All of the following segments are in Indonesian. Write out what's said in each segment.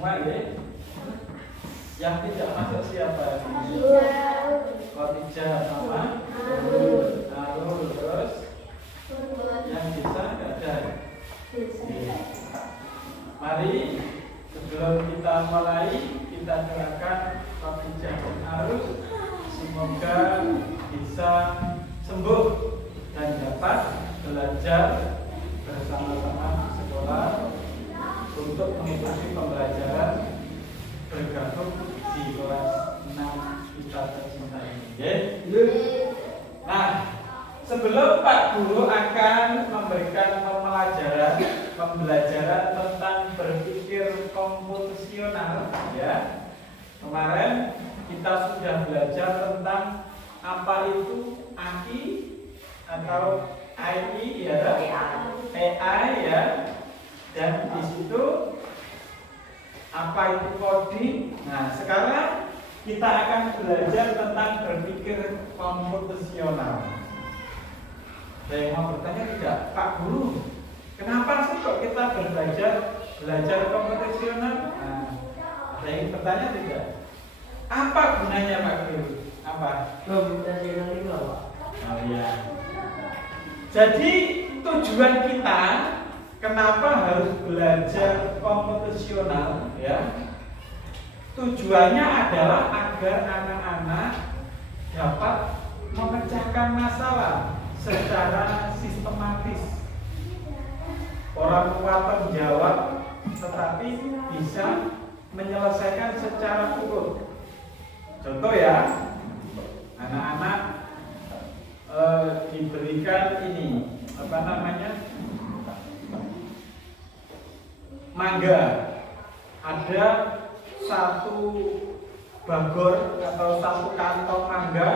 semua ya. Yang tidak masuk siapa? Khadijah sama Arul. Terus yang bisa nggak ada. Mari sebelum kita mulai, kita doakan Khadijah dan Arul semoga bisa sembuh dan dapat belajar bersama-sama di sekolah untuk mengikuti pembelajaran bergabung di kelas 6 kita tercinta ini. Nah, sebelum Pak Guru akan memberikan pembelajaran tentang berpikir komputasional, ya. Kemarin kita sudah belajar tentang apa itu AI atau AI ya, AI ya, dan di situ apa itu coding. Nah, sekarang kita akan belajar tentang berpikir komputasional. Ada yang mau bertanya tidak? Pak Guru, kenapa sih kok kita belajar komputasional? Nah, ada yang bertanya tidak? Apa gunanya Pak Guru? Apa? Komputasional itu apa? Oh ya. Jadi tujuan kita kenapa harus belajar komputasional ya? Tujuannya adalah agar anak-anak dapat memecahkan masalah secara sistematis. Orang tua menjawab tetapi bisa menyelesaikan secara urut. Contoh ya, anak-anak diberikan ini apa namanya, mangga, ada satu bagor atau satu kantong mangga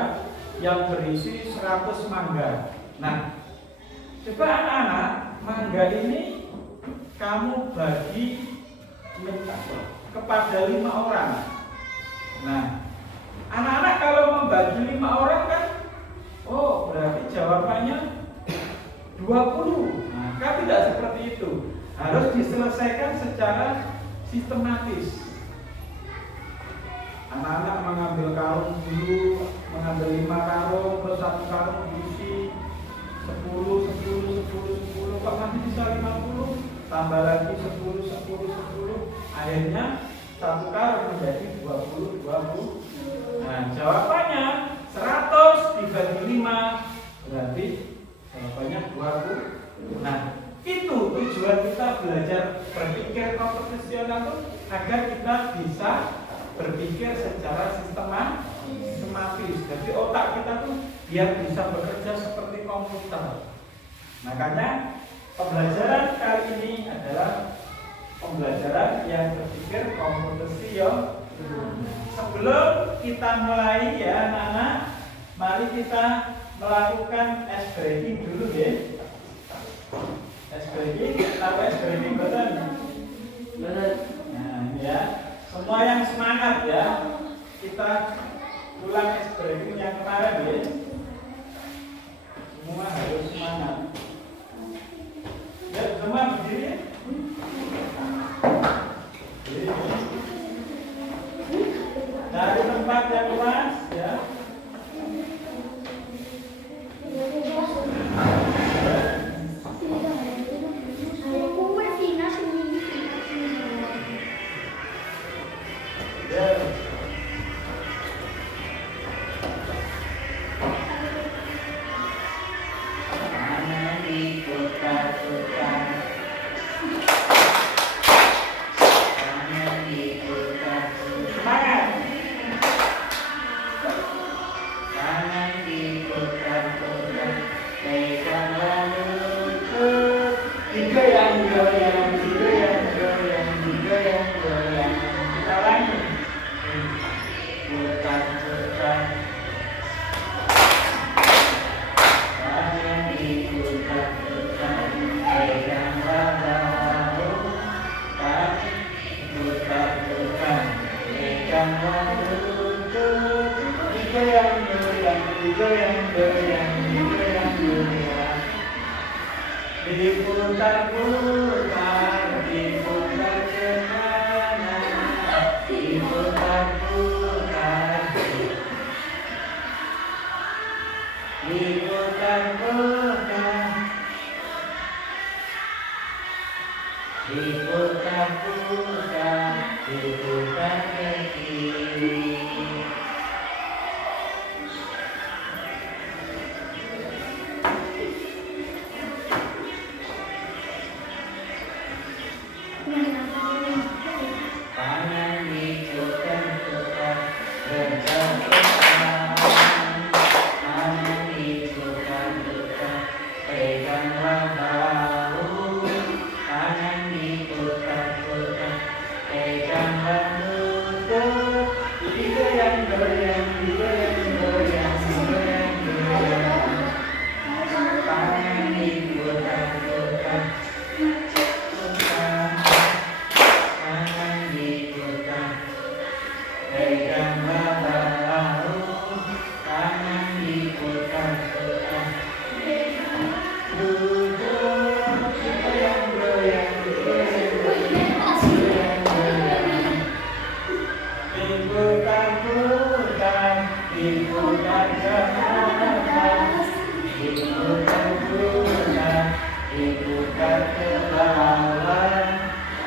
yang berisi 100 mangga. Nah, coba anak-anak, mangga ini kamu bagi kepada 5 orang. Nah, anak-anak kalau membagi 5 orang kan, oh berarti jawabannya 20. Nah, kan tidak seperti itu. Harus diselesaikan secara sistematis. Anak-anak mengambil karung dulu, mengambil 5 karung, terus 1 karung diisi 10, kok nanti bisa 50, tambah lagi 10, akhirnya 1 karung menjadi 20. Nah, jawabannya 100 dibagi 5 berarti jawabannya 20. Nah, itu tujuan kita belajar berpikir komputasional itu agar kita bisa berpikir secara sistematis. Jadi otak kita tuh biar bisa bekerja seperti komputer. Makanya pembelajaran kali ini adalah pembelajaran yang berpikir komputasional. Sebelum kita mulai ya anak-anak, mari kita melakukan ice breaking dulu ya. Ice breaking, tahu ice breaking betul? Benar. Nah ya, semua yang semangat ya, kita ulang ice breaking yang kemarin ya. Semua harus semangat. Ya, semua berdiri. Dari tempat yang luas ya. Diputar-putar, diputar ke kanan, diputar ke kiri. Tangan diputar-putar bergetar. Tangan diputar-putar peganglah bahu. Tangan diputar-putar peganglah lutut. Digoyang-goyang, digoyang-goyang, digoyang-goyang. Tangan diputar-putar. Tangan diputar, peganglah bahu. Tangan diputar-putar. Duduk, goyang-goyang, goyang-goyang, goyang-goyang. Diputar-putar, diputar ke atas. Diputar-putar, diputar ke bawah.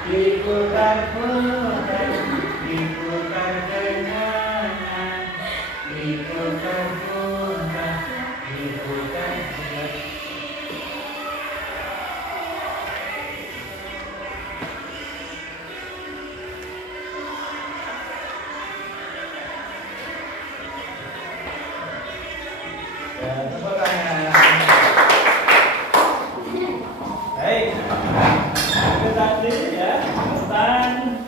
Diputar-putar, diputar ke kanan. Diputar-putar, diputar-putar. Ya, tepuk tangan. Baik. Itu tadi ya tentang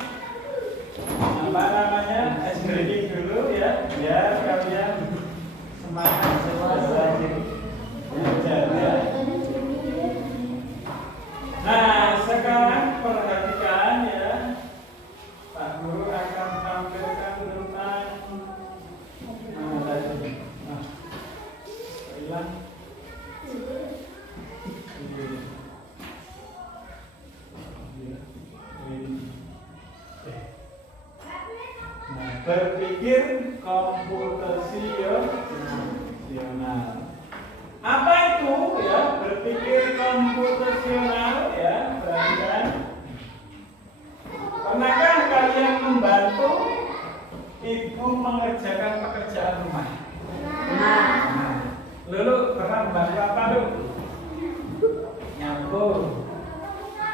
apa namanya ice breaking dulu ya, biar kalian semangat belajar ya. Nah, sekarang perhatikan ya, Pak Guru akan tampilkan tentang tadi. Nah, hilang. Nah, berpikir komputasional. Apa itu ya berpikir komputasional ya, perhatikan. Pernahkah kalian membantu ibu mengerjakan pekerjaan rumah? Lulu pernah membantu apa lu? Nyapu.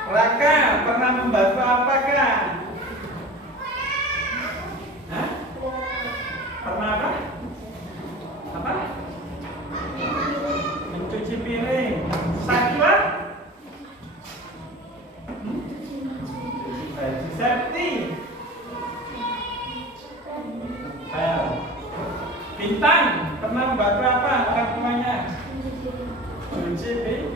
Raka pernah membantu apa kan? Hah? Pernah apa? Apa? Mencuci piring. Sakila? Cuci baju. Septi? Bintang pernah membantu apa orang tuanya? Cuci piring.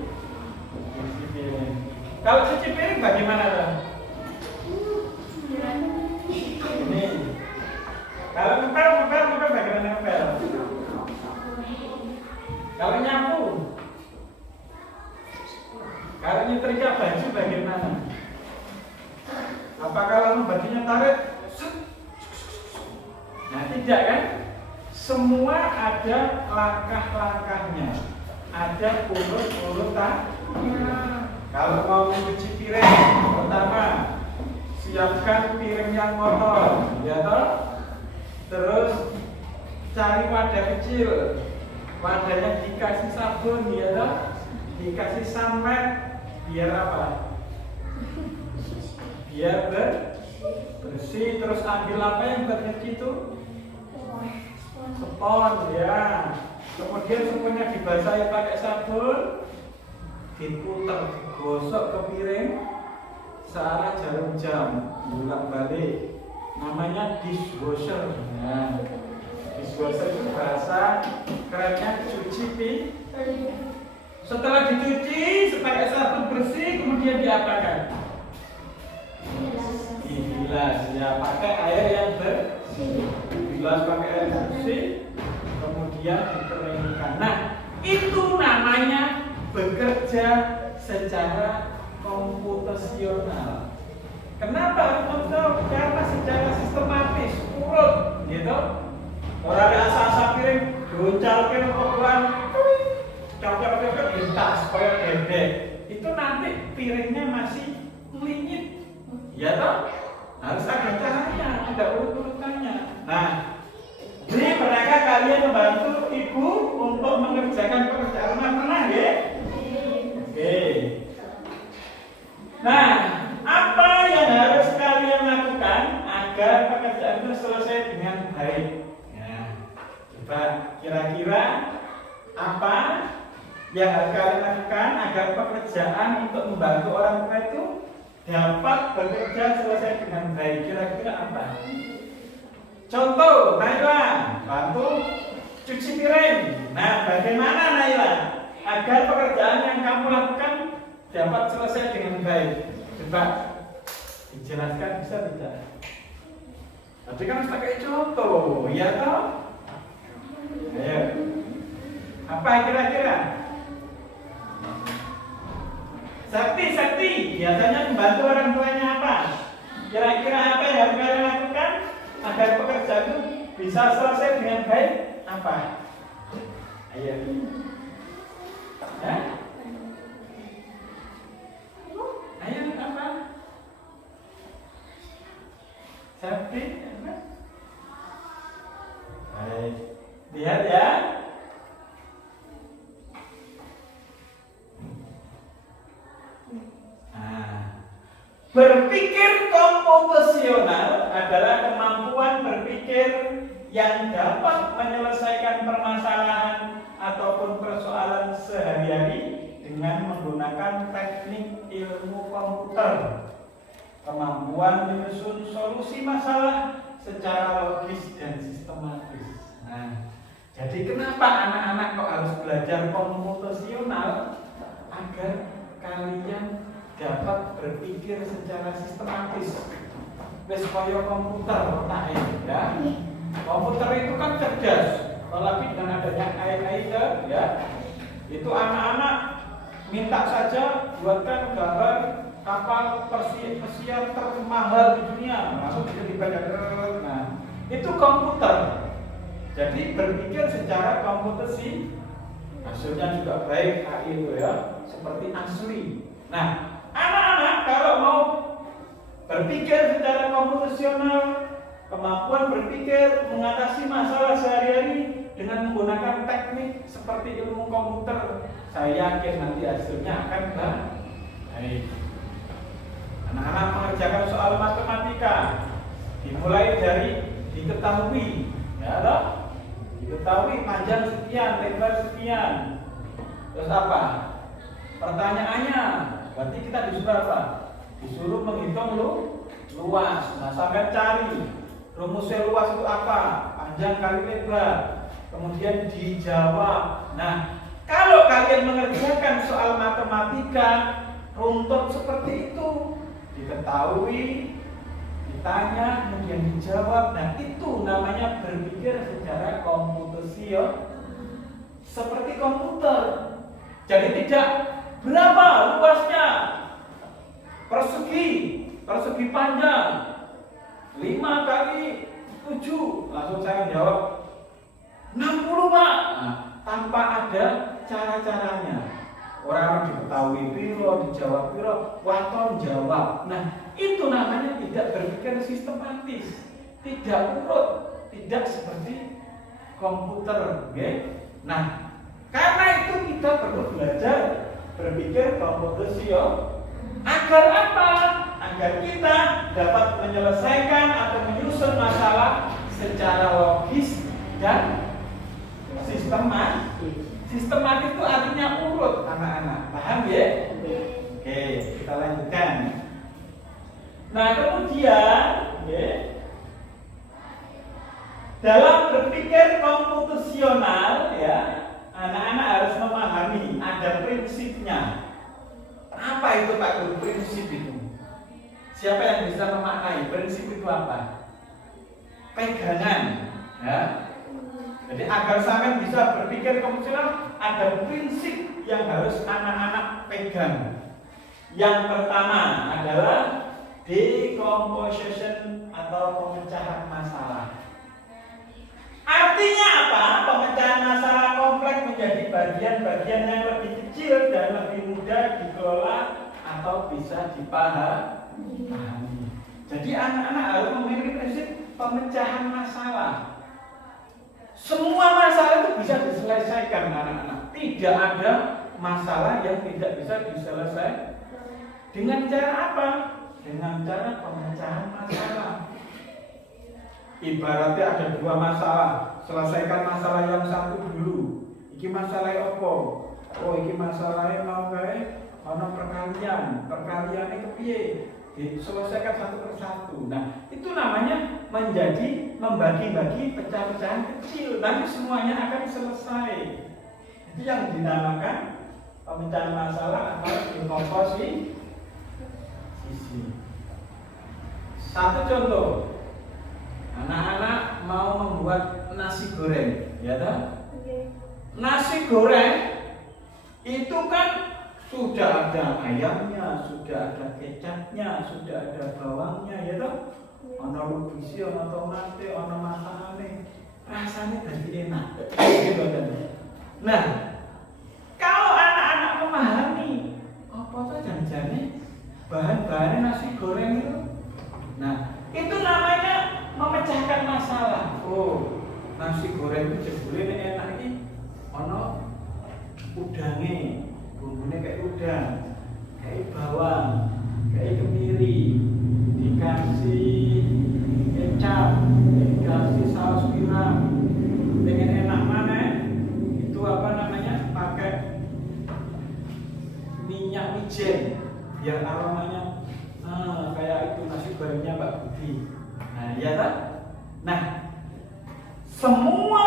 Kalau cuci piring bagaimana dong? Ini. Kalau ngepel bagaimana ngepel? Kalau nyapu? Kalau nyetrika baju bagaimana? Apa kalau bajunya tarik? Nah, tidak kan? Semua ada langkah-langkahnya, ada urut-urutan. Kalau mau mencuci piring, pertama siapkan piring yang kotor, ya toh. Terus cari wadah kecil, wadahnya dikasih sabun, ya toh. Dikasih sammet, biar apa? Biar bersih. Terus ambil apa yang bernyeci itu? Spons, ya. Kemudian semuanya dibasahi pakai sabun, diputar, digosok ke piring searah jarum jam, bolak-balik. Namanya dishwasher. Nah, dishwasher itu bahasa kerennya cuci piring. Setelah dicuci pakai sabun bersih, kemudian diapakan? Dibilas, ya, pakai air yang bersih. Dibilas pakai air bersih, kemudian dikeringkan. Nah, itu namanya bekerja secara komputasional. Kenapa komputasional? Karena secara sistematis, urut, gitu. Orang ada asa-asa piring, goncalkan ukuran, cocok-cocok di tas, kayak bebek. Itu nanti piringnya masih melinyit, ya toh? Harus ada cara agar pekerjaan itu selesai dengan baik. Ya, coba kira-kira apa yang harus kalian lakukan agar pekerjaan untuk membantu orang tua itu dapat bekerja selesai dengan baik? Kira-kira apa? Contoh, Naila bantu cuci piring. Nah, bagaimana Naila agar pekerjaan yang kamu lakukan dapat selesai dengan baik? Coba dijelaskan, bisa tidak? Tapi kan harus pakai contoh, ya toh? Ayo, apa kira-kira? Sakti biasanya membantu orang tuanya apa? Kira-kira apa yang harus kalian lakukan agar pekerjaan itu bisa selesai dengan baik? Apa? Ayo. Hah? Ayo apa? Sakti? Baik. Lihat ya. Berpikir komputasional adalah kemampuan berpikir yang dapat menyelesaikan permasalahan ataupun persoalan sehari-hari dengan menggunakan teknik ilmu komputer. Kemampuan menyusun solusi masalah secara logis dan sistematis. Nah, jadi kenapa anak-anak kok harus belajar komputasional? Agar kalian dapat berpikir secara sistematis. Wes kaya komputer otak ya. Komputer itu kan cerdas, apalagi dengan adanya AI ya. Itu anak-anak minta saja buatkan gambar kapal pesiar termahal di dunia, langsung bisa dibaca. Nah, itu komputer. Jadi berpikir secara komputasi, hasilnya juga baik AI itu ya, seperti asli. Nah, anak-anak kalau mau berpikir secara komputasional, kemampuan berpikir mengatasi masalah sehari-hari dengan menggunakan teknik seperti ilmu komputer, saya yakin nanti hasilnya akan baik. Anak-anak mengerjakan soal matematika dimulai dari diketahui, ya toh? Diketahui panjang sekian, lebar sekian. Terus apa? Pertanyaannya, berarti kita disuruh apa? Disuruh menghitung luas. Nah, sampai cari rumusnya luas itu apa? Panjang kali lebar. Kemudian dijawab. Nah, kalau kalian mengerjakan soal matematika runtut seperti itu, diketahui, ditanya, kemudian dijawab. Nah, itu namanya berpikir secara komputasi ya. Seperti komputer. Jadi tidak berapa luasnya, persegi panjang 5 kali 7, langsung saya menjawab 60 Pak. Nah, tanpa ada cara-caranya. Orang diketahui piro, dijawab piro, waton jawab. Nah, itu namanya tidak berpikir sistematis, tidak urut, tidak seperti komputer, okay? Nah, karena itu kita perlu belajar berpikir komputasional. Agar apa? Agar kita dapat menyelesaikan atau menyusun masalah secara logis dan sistematis. Sistematis itu artinya urut, anak-anak. Paham ya? Oke, kita lanjutkan. Nah, kemudian dalam berpikir komputasional ya, anak-anak harus memahami ada prinsipnya. Apa itu Pak Guru? Prinsip itu. Siapa yang bisa memaknai prinsip itu apa? Pegangan, ya. Jadi agar sampai bisa berpikir komputasional, ada prinsip yang harus anak-anak pegang. Yang pertama adalah decomposition atau pemecahan masalah. Artinya apa? Pemecahan masalah kompleks menjadi bagian-bagian yang lebih kecil dan lebih mudah dikelola atau bisa dipahami. Jadi anak-anak harus memiliki prinsip pemecahan masalah. Semua masalah itu bisa diselesaikan anak-anak. Tidak ada masalah yang tidak bisa diselesaikan. Dengan cara apa? Dengan cara pemecahan masalah. Ibaratnya ada dua masalah, selesaikan masalah yang satu dulu. Iki masalah apa? Oh, iki masalahnya mau kayak ono perkaliannya kepiye? Diselesaikan satu persatu. Nah, itu namanya membagi-bagi pecah-pecahan kecil. Nanti semuanya akan selesai. Itu yang dinamakan pemecahan masalah atau dekomposisi. Satu contoh, anak-anak mau membuat nasi goreng, ya toh? Nasi goreng itu kan sudah ada ayamnya, sudah ada kecapnya, sudah ada bawangnya, ya toh? Ono rubisi, ono tomate, ono masame, rasanya jadi enak. Gitu kan? Nah, kalau anak-anak memahami apa tuh janjane bahan-bahannya nasi goreng itu, nah itu namanya memecahkan masalah. Oh, nasi goreng itu jebule enak ini, ono udange, bumbunya kayak udang, kayak bawang, kayak kemiri, dikasih kecap, dikasih saus tiram, pengen enak mana? Itu apa namanya? Pakai minyak wijen biar aromanya kayak itu nasi gorengnya Mbak Budi. Nah, ya tak? Nah, semua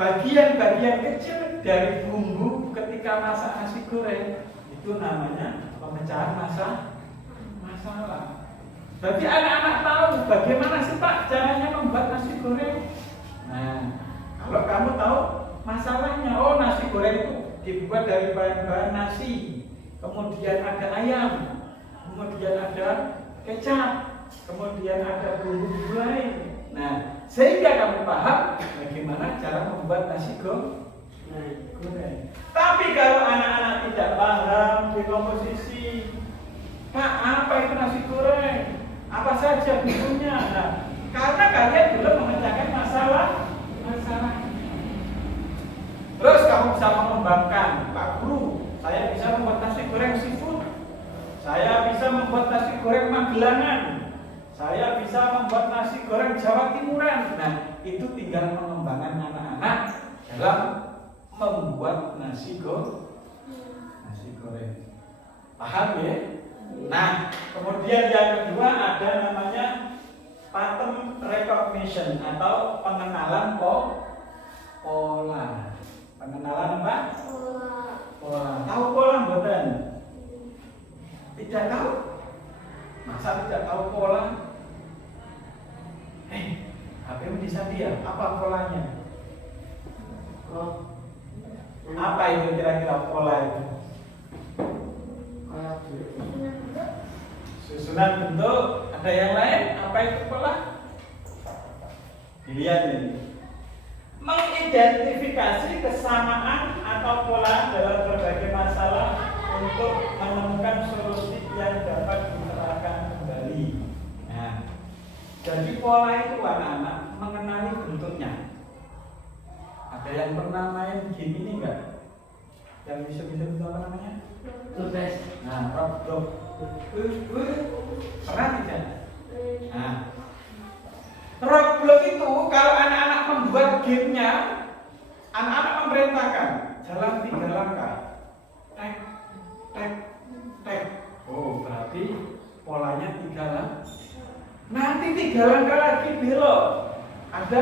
bagian-bagian kecil dari bumbu ketika masak nasi goreng itu namanya pemecahan masalah. Berarti anak-anak tahu bagaimana sih Pak caranya membuat nasi goreng. Nah, kalau kamu tahu masalahnya, oh nasi goreng itu dibuat dari bahan-bahan nasi, kemudian ada ayam, kemudian ada kecap, kemudian ada bumbu-bumbu lain. Nah, sehingga kamu paham bagaimana cara membuat nasi goreng. Tapi kalau anak-anak tidak paham dekomposisi, Pak, apa itu nasi goreng? Apa saja bumbunya? Nah, karena kalian belum memecahkan masalah. Terus kamu bisa mengembangkan, Pak Guru, saya bisa membuat nasi goreng seafood, saya bisa membuat nasi goreng Magelangan, saya bisa membuat nasi goreng Jawa Timuran. Nah, itu tinggal mengembangkan anak-anak dalam membuat nasi goreng. Paham ya? Nah, kemudian yang kedua ada namanya pattern recognition atau pengenalan pola. Pengenalan apa? Pola. Tahu pola mboten? Tidak tahu? Masa tidak tahu pola? HP-mu bisa dia, apa polanya? Apa itu kira-kira pola itu? Susunan bentuk, ada yang lain? Apa itu pola? Dilihat ini. Mengidentifikasi kesamaan atau pola dalam berbagai masalah untuk menemukan solusi yang dapat diterapkan kembali. Nah, jadi pola itu anak-anak mengenali bentuknya. Ada yang pernah main game ini enggak? Yang bisa itu apa namanya? Lupes. Nah, Roblox. Pernah tidak? Nah, Roblox itu kalau anak-anak membuat gamenya, anak-anak memerintahkan jalan 3 langkah. Tek, tek, tek. Oh, berarti polanya 3 langkah. Nanti 3 langkah lagi belok. Ada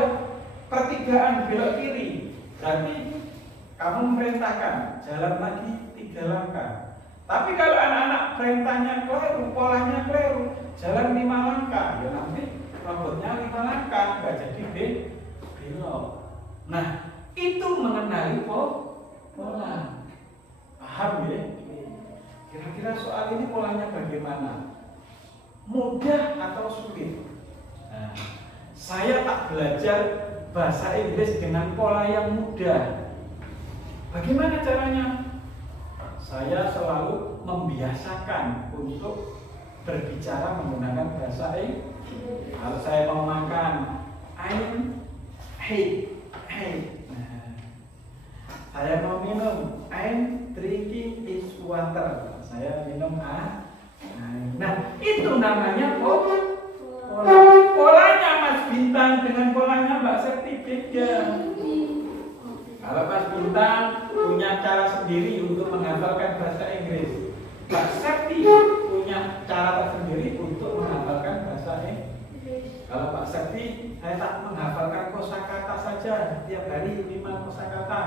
pertigaan belok kiri. Berarti kamu memerintahkan jalan lagi 3 langkah. Tapi kalau anak-anak perintahnya keliru, polanya keliru, jalan 5 langkah, ya nanti robotnya 5 langkah, nggak jadi belok. Nah, itu mengenali pola. Paham ya? Kira-kira soal ini polanya bagaimana? Mudah atau sulit? Nah, saya tak belajar bahasa Inggris dengan pola yang mudah. Bagaimana caranya? Saya selalu membiasakan untuk berbicara menggunakan bahasa Inggris. Kalau saya mau makan, hey. Nah, saya mau minum, I'm drinking is water. Saya minum air. Nah, itu namanya pola. Polanya beda. Kalau Mas Bintang punya cara sendiri untuk menghafalkan bahasa Inggris, Pak Sakti punya cara tersendiri untuk menghafalkan bahasa Inggris. Kalau Pak Sakti, saya tak menghafalkan kosakata saja, tiap hari 5 kosakata.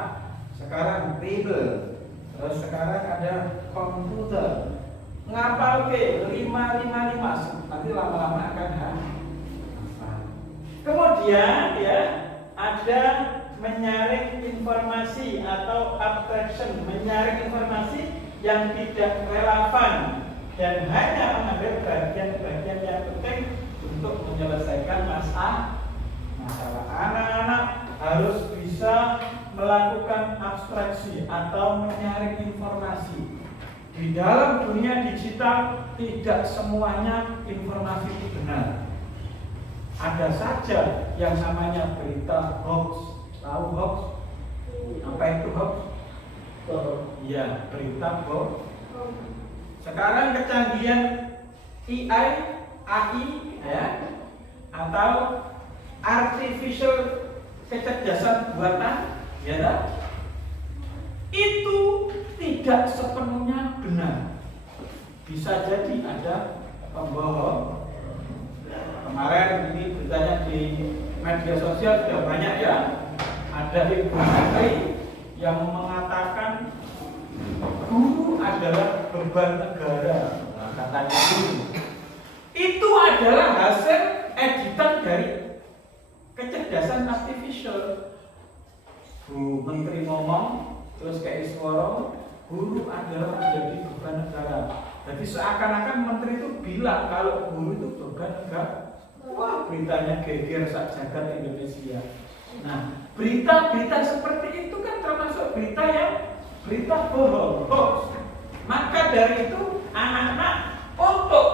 Sekarang table, terus sekarang ada komputer. Ngapal ke 555, nanti lama-lama akan hafal. Kemudian ya ada menyaring informasi atau abstraction, menyaring informasi yang tidak relevan dan hanya mengambil bagian-bagian yang penting untuk menyelesaikan masalah. Anak-anak harus bisa melakukan abstraksi atau menyaring informasi. Di dalam dunia digital tidak semuanya informasi itu benar. Ada saja yang namanya berita hoax. Tahu hoax? Apa itu hoax? Ya, berita hoax. Sekarang kecanggihan AI ya, atau artificial kecerdasan buatan, ya, itu tidak sepenuhnya benar. Bisa jadi ada pembohong. Kemarin ini beritanya di media sosial sudah banyak ya. Ada ibu menteri yang mengatakan guru adalah beban negara. Nah, katanya itu adalah hasil editan dari kecerdasan artificial. Bu Menteri ngomong, terus kayak suara guru adalah menjadi beban negara. Jadi seakan-akan menteri itu bilang kalau guru itu beban negara. Wah, beritanya geger sak jagat Indonesia. Nah, berita-berita seperti itu kan termasuk berita yang berita bohong, hoax. Maka dari itu anak-anak untuk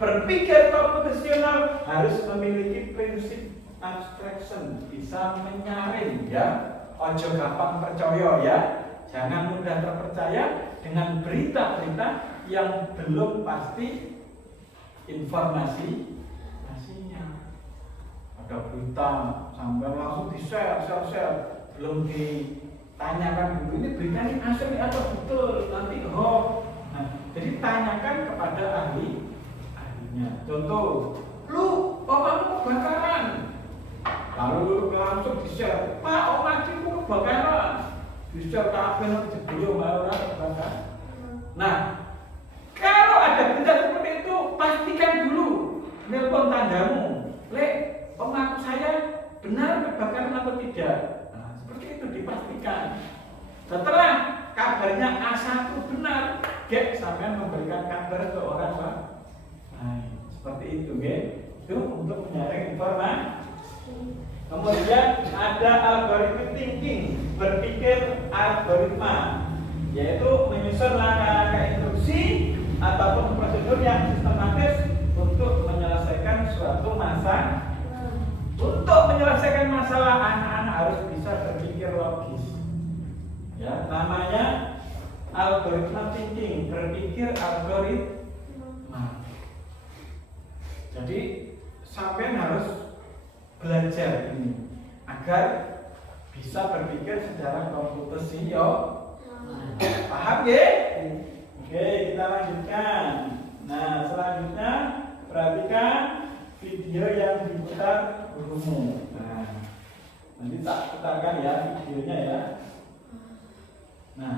berpikir komputasional harus memiliki prinsip abstraction, bisa menyaring ya. Ojo gampang percaya ya. Jangan mudah terpercaya dengan berita-berita yang belum pasti informasinya. Ada berita sampai langsung di-share, belum ditanyakan dulu ini berita ini asli atau betul, nanti hoax. Nah, jadi tanyakan kepada ahlinya. Contoh, lu opamu kebakaran, lalu lu langsung di-share, Pak, omaciku kebakaran, di-share kabeh nang jebule ora kebakaran. Nah, kalau ada berita seperti itu, pastikan dulu nelpon tanggamu, Lek, pengaku saya benar kebakaran atau tidak. Nah, seperti itu dipastikan. Setelah kabarnya A1 benar, gek sampai memberikan kabar ke orang lain. Nah, seperti itu, gek. Itu untuk menyaring informasi. Kemudian ada algoritma thinking, berpikir algoritma, yaitu menyusun langkah-langkah instruksi ataupun prosedur yang sistematis untuk menyelesaikan suatu masalah. Untuk menyelesaikan masalah, anak-anak harus bisa berpikir logis. Ya, namanya algoritma thinking, berpikir algoritma. Jadi sampai harus belajar ini agar bisa berpikir secara komputasional. Paham ya? Oke, kita lanjutkan. Nah, selanjutnya perhatikan video yang diputar gurumu. Nah, nanti tak putarkan ya videonya ya. Nah,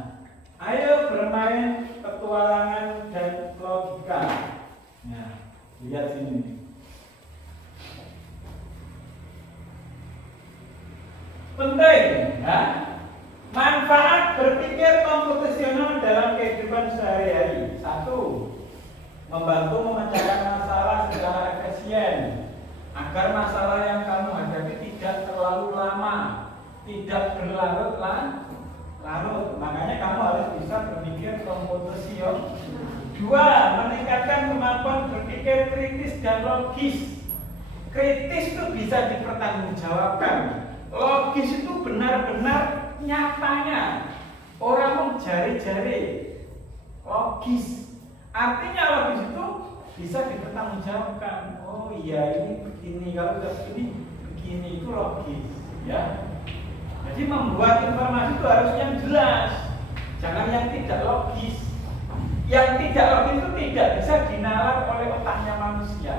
ayo bermain petualangan dan logika. Nah, lihat sini. Penting, ya. Manfaat berpikir komputasional dalam kehidupan sehari-hari. 1. Membantu memecahkan masalah secara efisien agar masalah yang kamu hadapi tidak terlalu lama, tidak berlarut-larut. Makanya kamu harus bisa berpikir komputasional. 2. Meningkatkan kemampuan berpikir kritis dan logis. Kritis itu bisa dipertanggungjawabkan. Logis itu benar-benar nyatanya. Orang mau jari-jari. Logis. Artinya logis itu bisa dipertanggungjawabkan. Oh iya ini begini, kalau tidak begini itu logis. Ya. Jadi membuat informasi itu harus yang jelas, jangan yang tidak logis. Yang tidak logis itu tidak bisa dinalar oleh otaknya manusia.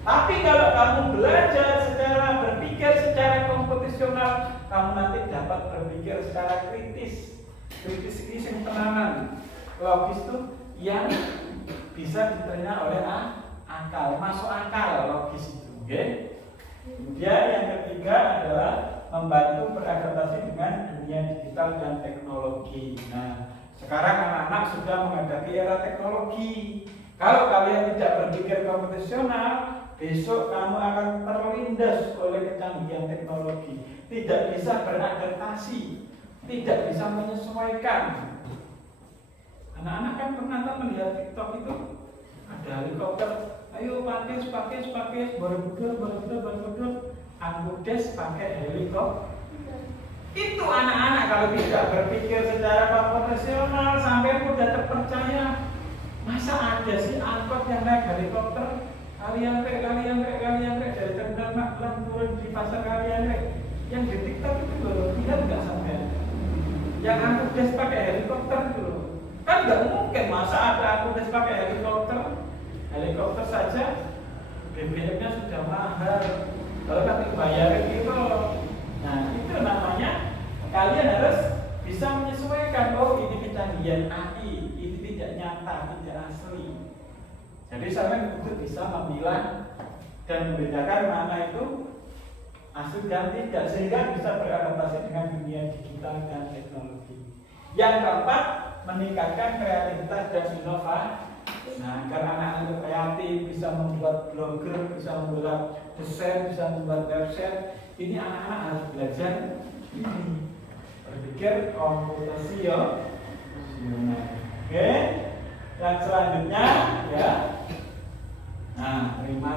Tapi kalau kamu belajar secara berpikir secara komputasional, kamu nanti dapat berpikir secara kritis. Kritis ini yang tenanan. Logis itu yang bisa diterima oleh akal, masuk akal logis itu. Okay? Kemudian yang ketiga adalah membantu beradaptasi dengan dunia digital dan teknologi. Nah, sekarang anak-anak sudah menghadapi era teknologi. Kalau kalian tidak berpikir komputasional, besok kamu akan terlindas oleh kecanggihan teknologi. Tidak bisa beradaptasi, tidak bisa menyesuaikan. Anak-anak kan pernah melihat TikTok itu ada helikopter. Ayo pakis, Borobudur, Angkudes pakai helikopter. Itu anak-anak kalau tidak berpikir secara komputasional sampai mudah terpercaya. Masa ada sih angkot yang naik helikopter? Kalian dari terminal Magelang turun di pasar kalian. Yang di TikTok itu loh, lihat nggak sampai? Yang Angkudes pakai helikopter itu loh. Kan nggak mungkin masa ada Angkudes pakai helikopter. Helikopter saja BBM-nya sudah mahal. Kalau nanti bayarin itu, nah itu namanya kalian harus bisa menyesuaikan. Oh, ini kecanggihan AI, ini tidak nyata, tidak asli. Jadi sampai untuk bisa memilah dan membedakan mana itu asli dan tidak, sehingga bisa beradaptasi dengan dunia digital dan teknologi. Yang keempat, meningkatkan kreativitas dan inovasi. Nah, agar anak-anak kreatif, bisa membuat blogger, bisa membuat desain, bisa membuat website, ini anak-anak harus belajar ini, berpikir komputasional. Oke, yang selanjutnya ya. Nah, terima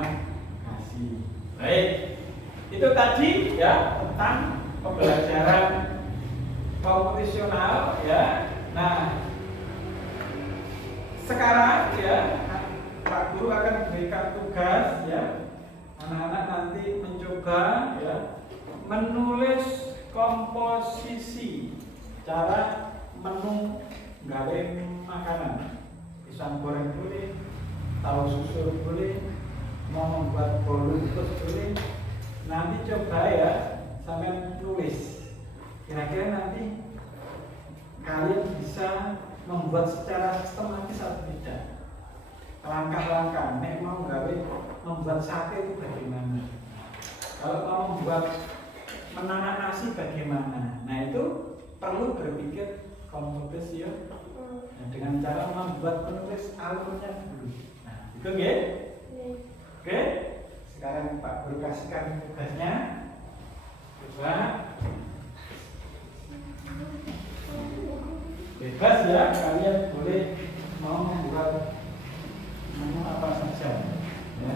kasih. Baik, itu tadi ya tentang pembelajaran komputasional ya. Nah, sekarang ya Pak Guru akan berikan tugas ya, anak-anak nanti mencoba ya menulis komposisi cara menu gawe makanan, pisang goreng boleh, tahu susu boleh, mau membuat bolu boleh. Nanti coba ya sampai tulis, kira-kira nanti kalian bisa membuat secara sistematis atau tidak. Langkah-langkah, nek mau gawe membuat sate itu bagaimana? Kalau mau membuat menanak nasi bagaimana? Nah itu perlu berpikir komputasi ya. Nah, dengan cara membuat penulis alurnya dulu. Nah itu ya. Oke. Sekarang Pak Guru kasihkan tugasnya. Coba. Bebas ya, kalian boleh mau membuat menu apa saja ya.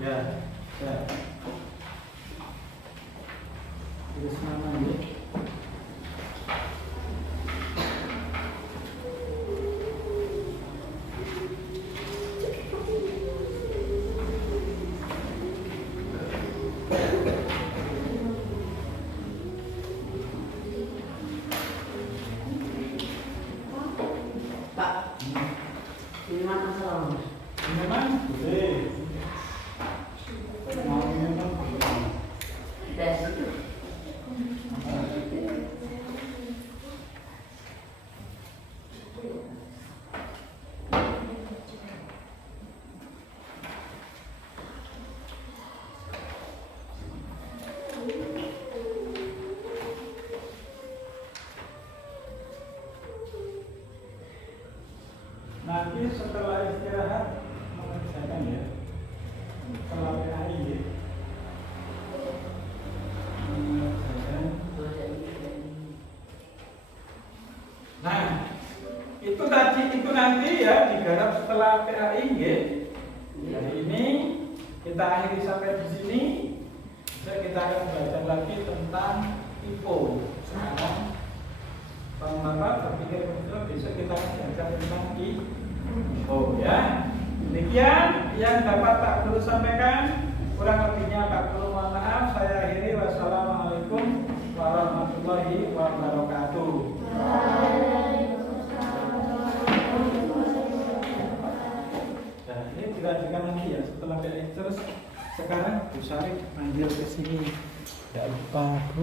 Ya, ya. Terus mana nih? Nanti setelah istirahat mengerjakan ya, setelah PAI ya. Nah, itu tadi itu nanti ya digarap setelah PAI ya. Hari ini kita akhiri sampai di sini. Besok kita akan belajar lagi tentang IPO. Sekarang Bapak berpikir betul, besok kita akan belajar tentang IPO ya. Demikian. yang dapat Pak Guru sampaikan, kurang lebihnya Pak Guru mohon maaf. Saya akhiri. Wassalamualaikum warahmatullahi wabarakatuh. Nah, ini dilanjutkan lagi ya setelah PX. Terus sekarang Bu Syarif manggil ke sini. Ya lupa Bu.